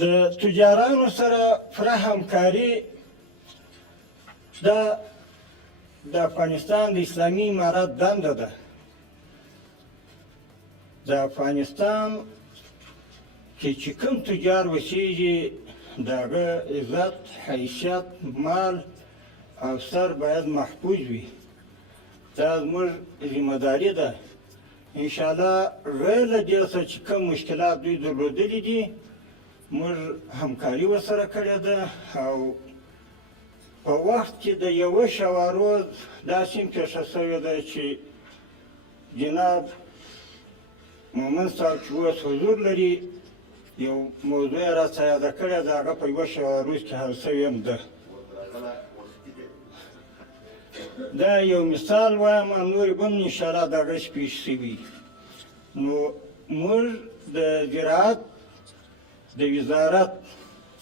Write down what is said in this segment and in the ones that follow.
د تجارانو سره پوره همکاري دا د افغانستان د اسلامي امارت دنده ده. د افغانستان کې چې کوم تجار اوسېږي د هغه عزت، حیثیت، مال او سر باید محفوظ وي. دا زموږ ذمهداري ده. انشاءالله غیر له دې څخه چې کوم مشکلات دوی درلودلي دي موږ همکاري ورسره کړې ده او په وخت کې د یوه شوه روز داسې هم پېښه شوې ده چې جناب مومن صاحب چې اوس حضور لري یو موضوع یې راڅخه یاده کړې ده، هغه په یوه شوه روز کې حل شوې هم ده. دا یو مثال وایم، نورې به هم انشاءالله دغسې پېښ شوي. نو موږ د زراعت د وزارت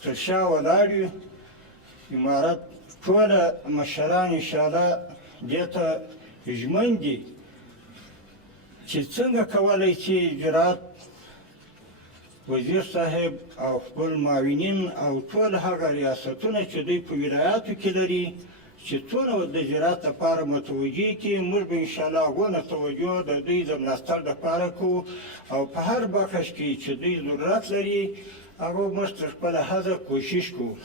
تر شا ولاړ یو، امارت ټوله مشران انشاءالله دې ته ژمن دي چې څنګه کولی شي زراعت وزیر صاحب او خپل معاونین او ټول هغه ریاستونه چې دوی په ولایاتو کې لري چې څونه د زراعت لپاره متوجه کړي. موږ به انشاءالله هغونه توجه د دوی د ملاتړ لپاره کوو او په هر بخش کې چې دوی ضرورت لري هغه موږ تر خپله حده کوشش کوو.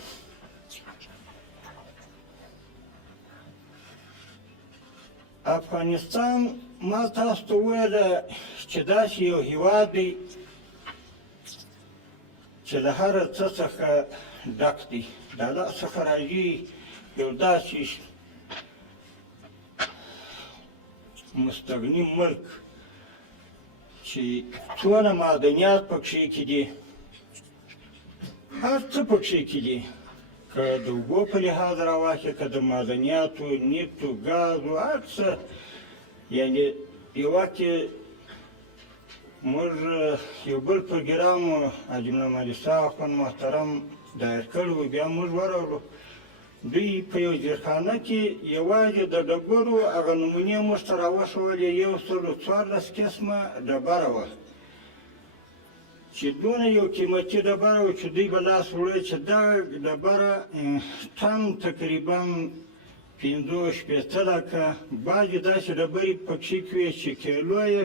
افغانستان ما تاسو ته وویله چې داسې یو هیواد دی چې له هر څه څخه ډک دی. د الله څخه راځي یو داسې مستغني ملک چې څونه معدنیات پکښې کې دي، هر څه پکښې کې دي، که د اوبو په لحاظ راواخلې، که د معدنیاتو، نفتو، ګازو، هر څه. یعنې یو وخت کې موږ یو بل پروګرام حاجي ملا مهدي اخوند محترم دایر کړی و، بیا موږ ورغلو دوی په یو زیرخانه کې یوازې د ډبرو هغه نمونې موږ ته راوښولې، 114 قسمه ډبره وه چې دونه یو قیمتي ډبره وه چې دوی به لاس وړی چې دغه ډبره ټن تقریبا 50-60 لکه، بعضې داسې ډبرې پکښې کې وې چې کیلو یې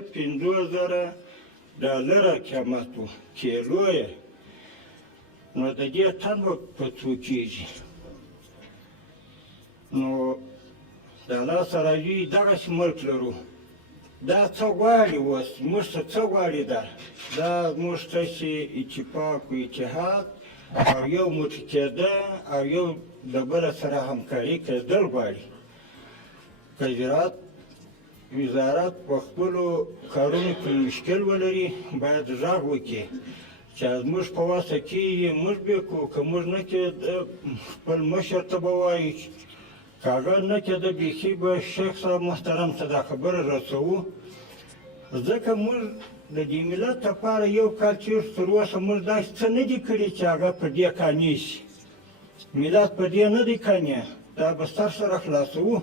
$50,000 قیمت و، کیلو یې. نو د دې ټن به په څو کېږي؟ نو د الله سره دوی دغسې ملک لرو. دا څه غواړي اوس؟ موږ ته څه غواړي؟ دا موږ تاسې اتفاق و اتحاد او یو موټی کېده او یو د بله سره همکاري کېدل غواړي. که زراعت وزارت په خپلو کارونو کې مشکل ولري باید غږ وکړي چې زموږ په وسه کېږي موږ به کوو، که موږ نه کېده خپل مشر ته به وایي، که هغه نه کېده بیخي به شیخ صاحب محترم ته دا خبره رسوو. ځکه موږ د دې ملت لپاره یو کال تېر شو، تر اوسه موږ داسې څه نه دي کړي چې هغه په دې قانع شي. ملت په دې نه دی قانع، دا به سر سره خلاصوو.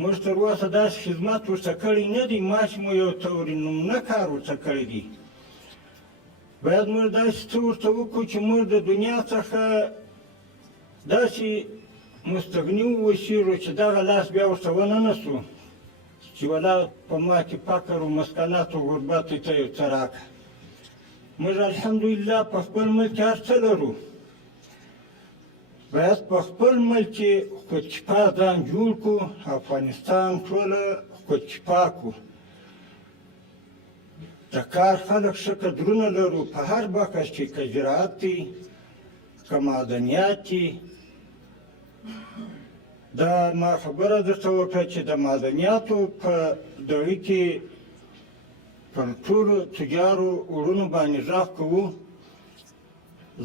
موږ تر اوسه داسې خدمت ورته کړی نه دی، ما چې مو یو تورنمونه کار ورته کړی دی. باید موږ داسې څه ورته وکړو چې موږ د دنیا څخه داسې مستغني واوسېږو چې دغه لاس بیا ورته وننسو چې ولا په ما کې فقر و مسکنت و غربت ته یو څه راکړه. موږ الحمدلله په خپل ملک کې هر څه لرو. باید په خپل ملک کې خودکفا ځان جوړ کړو، افغانستان ټوله خودکفا کړو. د کار خلک ښه قدرونه لرو په هر بخش کې، که زراعت دی، که معدنیات دي. دا ما خبره درته وکړه چې د معدنیاتو په دغه کې پر ټولو تجارو وروڼو باندې غږ کوو،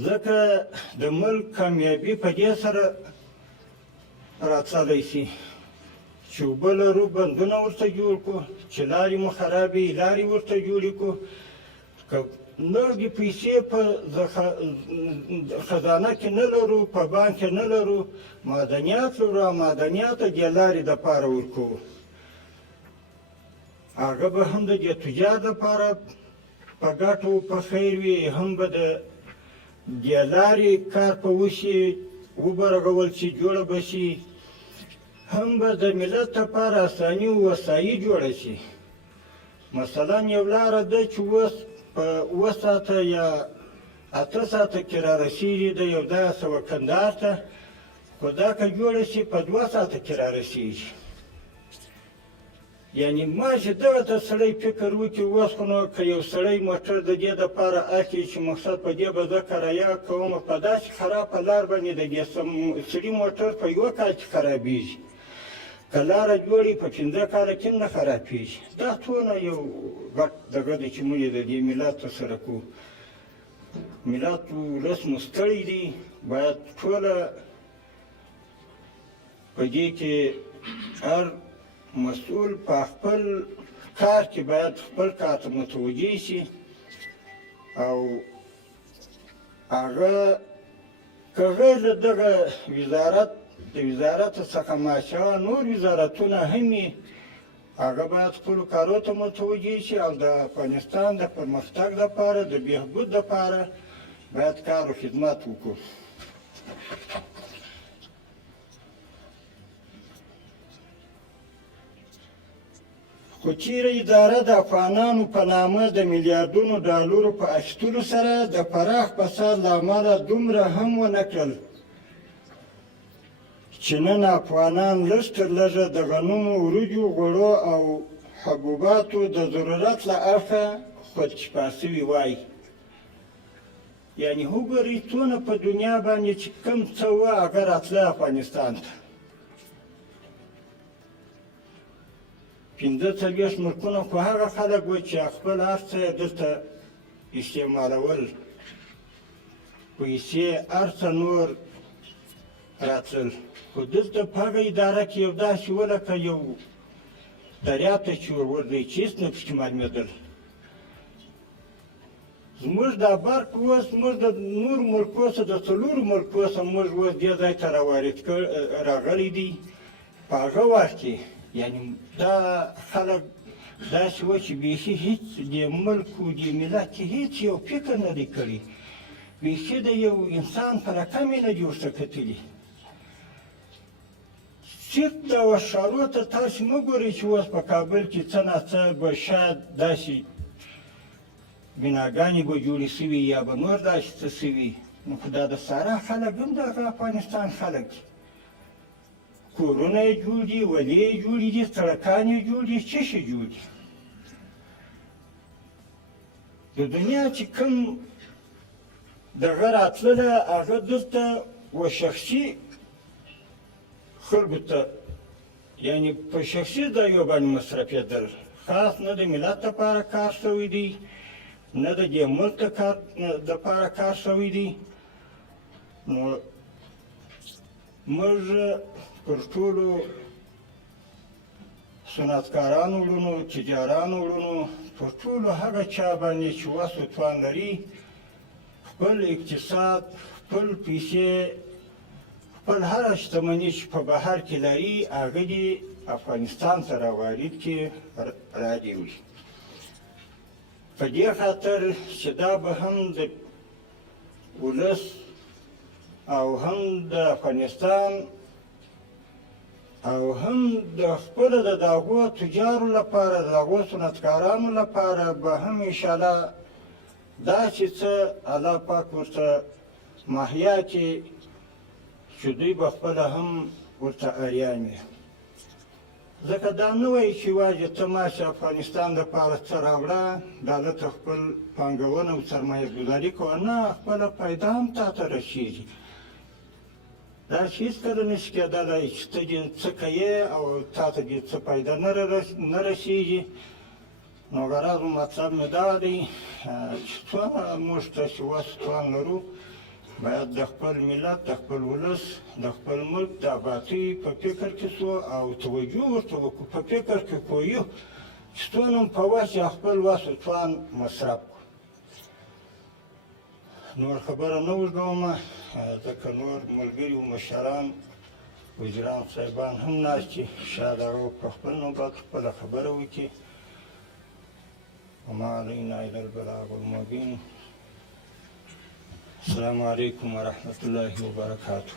ځکه د ملک کامیابي په دې سره راتللی شي چې اوبه لرو، بندونه ورته جوړ کړو، چې لارې مو خرابې لارې ورته جوړې کړو. که لږې پیسې په خزانه کې نه لرو، په بانک کې نه لرو، معدنیات لرو او معدنیات د دې لارې دپاره ورکوو. هغه به هم د دې تجار دپاره په ګټو په خیر وي، هم به د دې لارې کار په وشي وبرغول چې جوړه به شي هم به د ملت لپاره اساني و وسایي جوړه شي مثلا یو لاره ده چې اوس په 7 ساعته یا 8 ساعته کې را رسېږي د یو 10 سوه کندهار ته خو دا که جوړه شي په 2 ساعته کې را رسېږي یعنی ما چې دغه ته سړی فکر وکړي اوس خو نو که یو سړی موټر د دې دپاره اخلي چې مقصد په دې به زه کرایه کومه په داسې خرابه لار باندې د دې سړي موټر په 1 کال کې خرابېږي که لاره جوړي په 15 کاله کې نه خرابېږي دا څونه یو غټ دغه دی چې موږ یې د دې ملت سره کوو ملت ولس مو ستړی دی باید ټوله په دې کې هر مسؤول په خپل کار کې باید خپل کار ته متوجه شي او هغه که غیر د دغه وزارت د وزارت څخه ماشاء نور وزارتونه هم وي هغه باید خپلو کارو ته متوجه شي او د افغانستان د پرمختګ دپاره د بهبود دپاره باید کار و خدمت وکړو خو چیرې اداره د افغانانو په نامه د میلیاردونو ډالرو په اخیستلو سره د پراخ فساد له امله دومره هم ونه کړل چې نن افغانان لږ تر لږه د غنمو وریجو غوړو او حبوباتو د ضرورت له اړخه خودکفا سوي وای یعنې وګورئ څونه په دنیا باندې چې کوم څه وه هغه راتله افغانستان ته 45 ملکونه خو هغه خلک وو چې خپل هر څه یې دلته استعمالول پیسې هر څه نور راتلل خو دلته په هغه اداره کې یو داسې وه لکه یو دریاب ته چې ور وردی چې هېڅ نه پکې معلومېدل زموږ دا برق اوس زموږ د نورو ملکو څخه د 4 ملکو څخه موږ اوس دې ځای ته راغلی دی په هغه وخت کې یعنی دا خلک داسې وه چې بیخي هېڅ دې ملک و دې ملت کې هېڅ یو فکر نه دی کړی بیخي د یو انسان په رقم یې نه دي ورته کتلي صرف دغه ښارو ته تاسې مه ګورئ چې اوس په کابل کې څه ناڅه به شاید داسې بناګانې به جوړې سوي یا به نور داسې څه سوي نو خو دا د سارا خلک هم دغه افغانستان خلک دي کورونه یې جوړ دي ولې یې جوړې دي سړکان یې جوړ دي څه شی جوړ دي د دنیا چې کوم دغه راتلله هغه دلته و شخصي خلکو ته یعنې په شخصي ځایو باندې مصرفېدل خاص نه د ملت لپاره کار شوی دی نه د دې ملک دپاره کار شوی دی نو موږ پر ټولو صنعتکارانو وروڼو تجارانو وروڼو پر ټولو هغه چا باندې چې وس و توان لري خپل اقتصاد خپل پیسې خپل هره شتمني چې په بهر کې لري هغه دې افغانستان ته راوارد کړي را دې وړي په دې خاطر چې دا به هم د ولس او هم د افغانستان او هم د خپلو د هغو تجارو لپاره د هغو صنعتکارانو لپاره به هم انشاءالله داسې څه الله پاک ورته مهیا کړي چې دوی به خپله هم ورته اریان وي ځکه دا نه وایي چې یوازې ته ماشي افغانستان دپاره څه راوړه دا دلته خپل پانګونه او سرمایه ګذاري کوه نه خپله پیدا هم تا ته رسېږي داسې هېڅکله نشي کېدلی چې ته دې څه کوې او تا ته دې څه پیدا نه رسېږي نو غرض مطلب مې دا دی چې څومره موږ تاسې وس توان لرو باید د خپل ملت د خپل ولس د خپل ملک د ابادۍ په فکر کې سو او توجه ورته وکړو په فکر کې پوهیو چې څونه په وس یا خپل وس و توان مصرف کړو نور خبره نه اوږدومه ځکه نور ملګري و مشران وزیران صاحبان هم ناست دي شاید هغه په خپل نوبت خپله خبره وکړي وما علینا الا البلاغ المبین السلام عليكم ورحمة الله وبركاته.